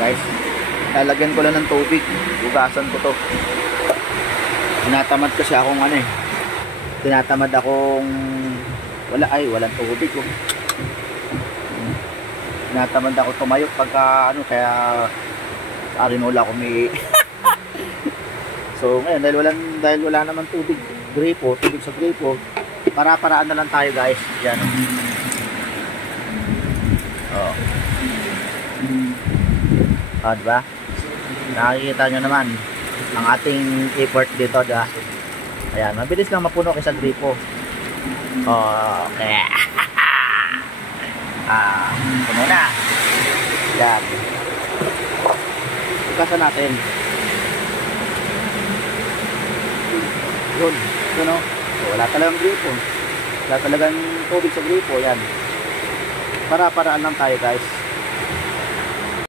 guys. Lalagyan ko lang ng tubig. Hugasan ko to. Tinatamad kasi akong ano eh. Tinatamad akong walang tubig oh. Tinatamad ako tumayo pagka ano, kaya arinola ko may so ngayon dahil wala naman tubig sa gripo, para-paraan na lang tayo guys. Yan oh. Oh, diba? Nakikita nyo naman ang ating effort dito, diba? Ayan, mabilis lang mapuno kaysa gripo. Oh, okay. Puno na. Yan. Hugasan natin. Yun. Yun o. Wala talagang gripo. Wala talagang tubig sa gripo. Yan. Para-paraan lang tayo guys.